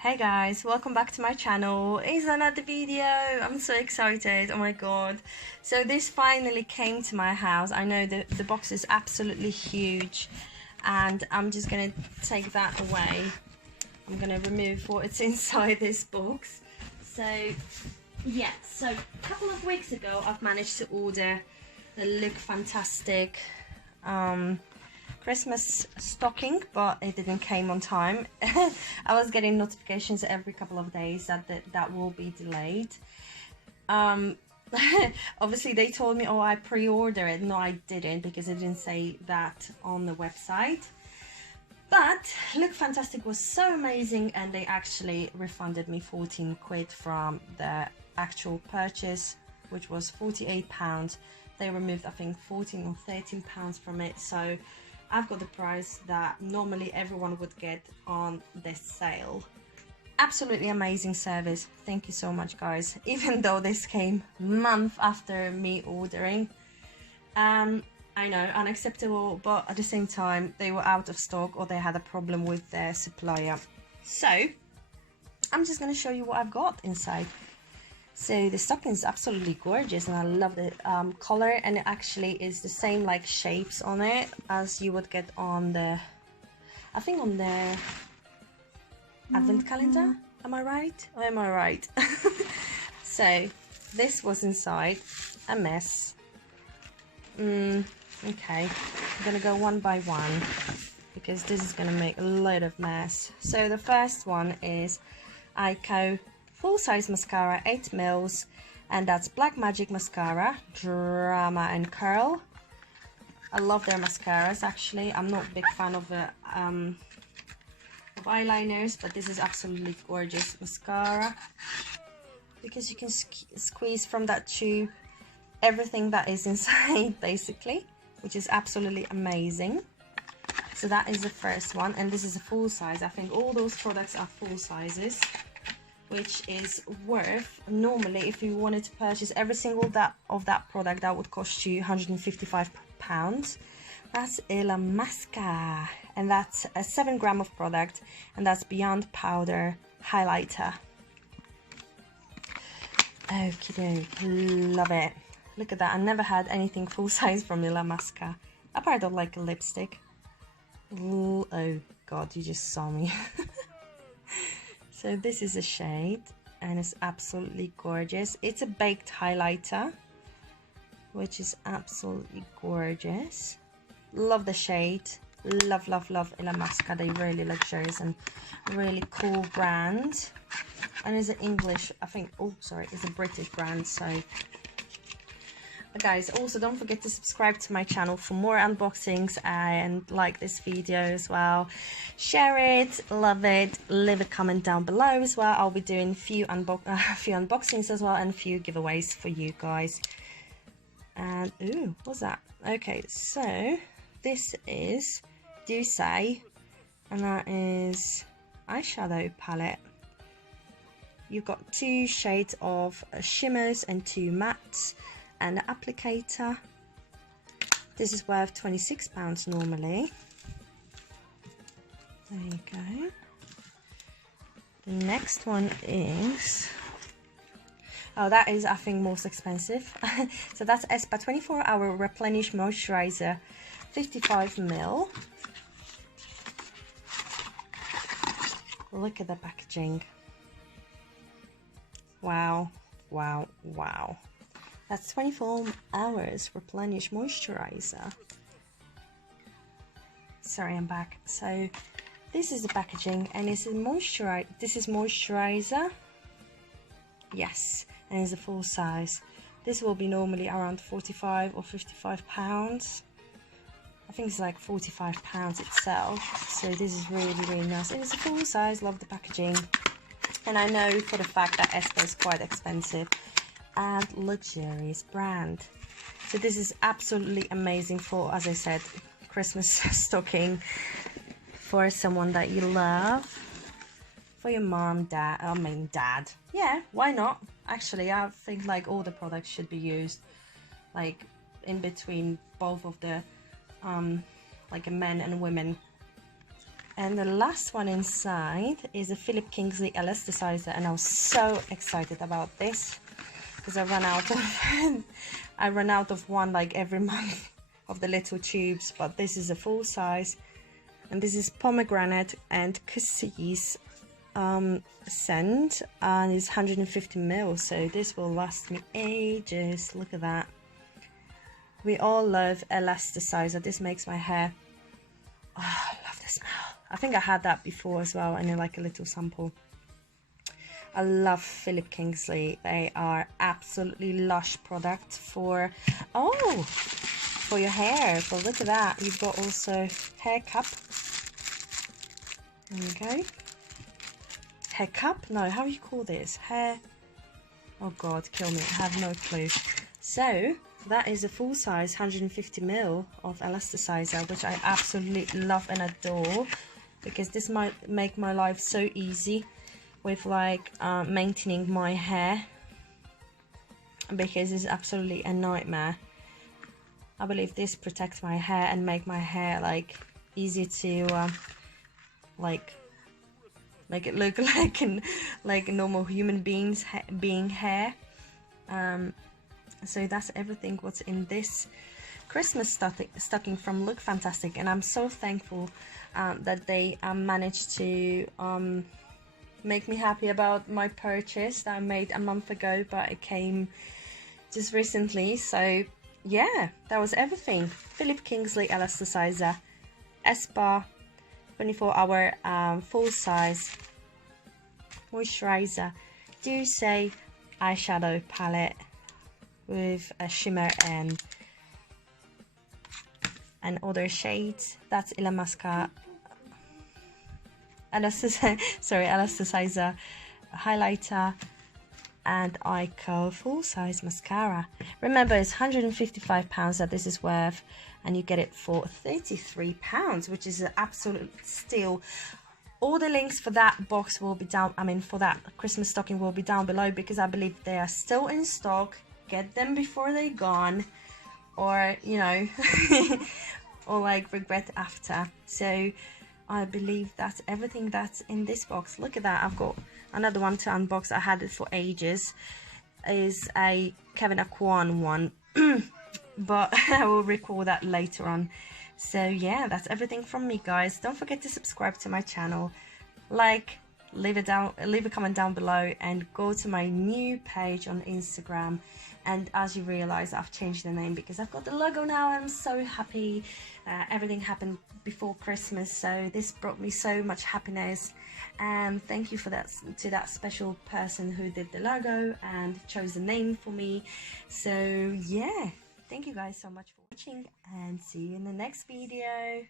Hey guys, welcome back to my channel. It's another video. I'm so excited. Oh my god. So this finally came to my house. I know the box is absolutely huge and I'm just gonna take that away. I'm gonna remove what's inside this box. So yeah, so a couple of weeks ago I've managed to order the Look Fantastic Christmas stocking, but it didn't came on time. I was getting notifications every couple of days that will be delayed. Obviously they told me, oh, I pre-order it. No, I didn't, because it didn't say that on the website. But Look Fantastic was so amazing, and they actually refunded me 14 quid from the actual purchase, which was £48. They removed, I think, 14 or 13 pounds from it, so I've got the price that normally everyone would get on this sale. Absolutely amazing service. Thank you so much, guys. Even though this came month after me ordering. I know, unacceptable, but at the same time, they were out of stock or they had a problem with their supplier. So, I'm just going to show you what I've got inside. So the stocking is absolutely gorgeous and I love the color, and it actually is the same like shapes on it as you would get on the, I think on the advent calendar. Am I right? Or am I right? So this was inside a mess. Okay, I'm gonna go one by one because this is gonna make a load of mess. So the first one is Ico full-size mascara, 8 mils, and that's Black Magic Mascara, Drama and Curl. I love their mascaras. Actually, I'm not a big fan of eyeliners, but this is absolutely gorgeous mascara because you can squeeze from that tube everything that is inside basically, which is absolutely amazing. So that is the first one, and this is a full size. I think all those products are full sizes, which is worth, normally if you wanted to purchase every single of that product, that would cost you £155. That's La Masca, and that's a 7 gram of product, and that's Beyond Powder Highlighter. Okie doke, love it. Look at that, I never had anything full size from La Masca, apart of like a lipstick. Ooh, oh god, you just saw me. So this is a shade and it's absolutely gorgeous. It's a baked highlighter, which is absolutely gorgeous. Love the shade. Love, love, love La Masca. They're really luxurious and really cool brand. And it's an English, I think, oh sorry, it's a British brand. So guys, also don't forget to subscribe to my channel for more unboxings and like this video as well. Share it, love it, leave a comment down below as well. I'll be doing a few unboxings as well and a few giveaways for you guys. And ooh, what's that? Okay, so this is Do Say, and that is eyeshadow palette. You've got 2 shades of shimmers and 2 mattes, and the applicator. This is worth £26 normally. There you go. The next one is, oh, that is I think most expensive. So that's Espa 24-hour Replenish Moisturizer, 55 ml. Look at the packaging. Wow, wow, wow. That's 24 hours Replenish Moisturizer. Sorry, I'm back. So this is the packaging, and it's a moisturizer. This is moisturizer. Yes, and it's a full size. This will be normally around 45 or 55 pounds. I think it's like 45 pounds itself. So this is really, really nice. And it's a full size. Love the packaging. And I know for the fact that Espa is quite expensive and luxurious brand. So this is absolutely amazing for, as I said, Christmas stocking for someone that you love, for your mom, dad, dad. Yeah, why not? Actually, I think like all the products should be used like in between both of the like men and women And the last one inside is a Philip Kingsley elasticizer, and I was so excited about this because I run out of one like every month of the little tubes, but this is a full size, and this is pomegranate and cassis scent, and it's 150 ml, so this will last me ages. Look at that. We all love elasticizer. This makes my hair, oh, I love the smell. I think I had that before as well, and like a little sample. I love Philip Kingsley. They are absolutely lush product for for your hair. So look at that. You've got also hair cup. Okay. Hair cup? No, how do you call this? Hair. Oh God, kill me. I have no clue. So that is a full size 150 ml of elasticizer, which I absolutely love and adore, because this might make my life so easy with like maintaining my hair, because it's absolutely a nightmare. I believe this protects my hair and make my hair like easy to make it look like a normal human being's hair. So that's everything what's in this Christmas stocking from Look Fantastic, and I'm so thankful that they managed to make me happy about my purchase that I made a month ago, but it came just recently. So yeah, that was everything. Philip Kingsley elasticizer, Espa 24-hour full size moisturizer, Do Say eyeshadow palette with a shimmer and other shades. That's Illamasqua elasticizer highlighter, and Ico full size mascara. Remember, it's £155 that this is worth, and you get it for £33, which is an absolute steal. All the links for that box will be down, for that Christmas stocking will be down below, because I believe they are still in stock. Get them before they're gone, or you know, or like regret after. So I believe that's everything that's in this box. Look at that. I've got another one to unbox. I had it for ages. Is a Kevin Aquan one, but I will record that later on. So yeah, that's everything from me, guys. Don't forget to subscribe to my channel, like, leave a comment down below, and go to my new page on Instagram. And as you realize, I've changed the name because I've got the logo now. I'm so happy. Everything happened before Christmas, so this brought me so much happiness. And thank you for that, to that special person who did the logo and chose the name for me. So yeah, thank you guys so much for watching, and see you in the next video.